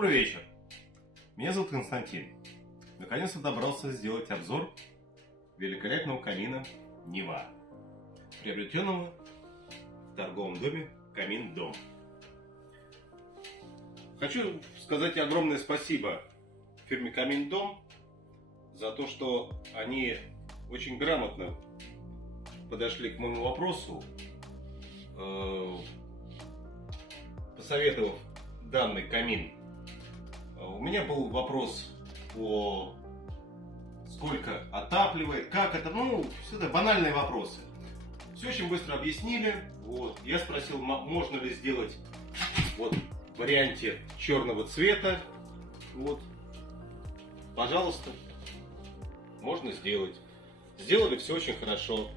Добрый вечер. Меня зовут Константин. Наконец-то добрался сделать обзор великолепного камина Нева, приобретенного в торговом доме Камин Дом. Хочу сказать огромное спасибо фирме Камин Дом за то, что они очень грамотно подошли к моему вопросу, посоветовав данный камин. У меня был вопрос по сколько отапливает, как это, все это банальные вопросы. Все очень быстро объяснили. Я спросил, можно ли сделать в варианте черного цвета. Пожалуйста, можно сделать. Сделали все очень хорошо.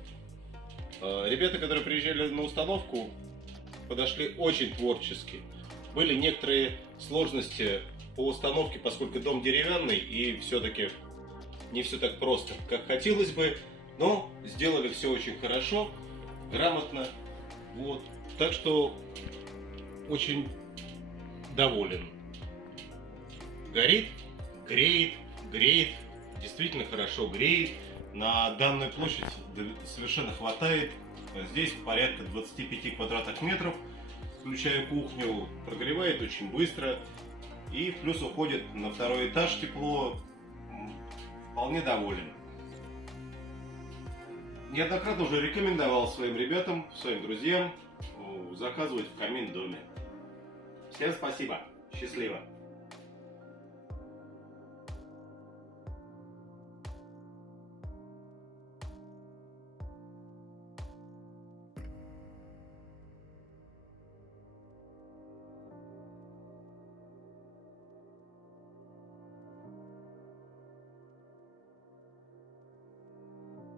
Ребята, которые приезжали на установку, подошли очень творчески. Были некоторые сложности по установке, поскольку дом деревянный и все-таки не все так просто, как хотелось бы, но сделали все очень хорошо, грамотно. Так что очень доволен. Горит, греет, действительно хорошо греет. На данную площадь совершенно хватает. Здесь порядка 25 квадратных метров, включая кухню, прогревает очень быстро. И плюс уходит на второй этаж тепло. Вполне доволен. Неоднократно уже рекомендовал своим ребятам, своим друзьям заказывать в Камин Доме. Всем спасибо. Счастливо.